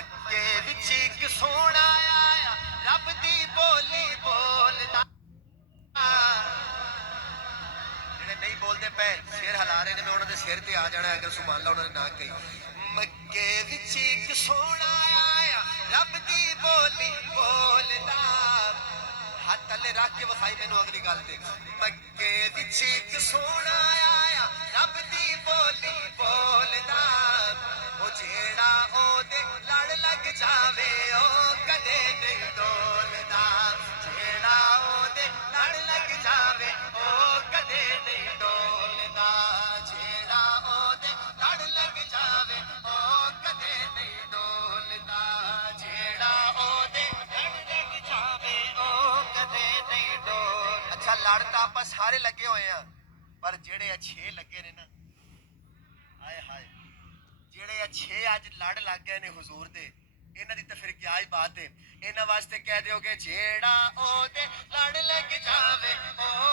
मक्के विच इक सोहना आया रब दी बोली बोलदा ਜਿਹੜੇ नहीं बोलते पे सिर हिला रहे ने मैं उन्होंने सिर ते आ जाना अगर सुभान अल्लाह उन्होंने ना कही मक्के विच इक सोहना आया रब दी बोली बोलदा हाथ थले रख के वखाई मैनू अगली गल ते मक्के विच इक सोहना आया रब दी बोली बोलदा ओ जेड़ा ओदे लड़ लग जावे ओ कदे नहीं डोलदा जेड़ा ओदे लड़ लग जावे ओ कदे नहीं डोलदा जेड़ा ओदे लड़ लग जावे ओ कदे नहीं डोलदा जेड़ा ओदे लड़ लग जावे ओ कदे नहीं डोल अच्छा लड़ तां आपां सारे लगे होए आ पर जेड़े अच्छे लगे ने ना हाय हाय ਜਿਹੜੇ ਅੱਛੇ ਅੱਜ ਲੜ ਲੱਗ ਗਏ ਨੇ ਹੁਜ਼ੂਰ ਦੇ ਇਹਨਾਂ ਦੀ ਤਾਂ ਫਿਰ ਕੀ ਹੀ ਬਾਤ ਹੈ ਇਹਨਾਂ ਵਾਸਤੇ ਕਹਿ ਦਿਓ ਕਿ ਜਿਹੜਾ ਉਹਦੇ ਲੜ ਲੱਗ ਜਾਵੇ ਉਹ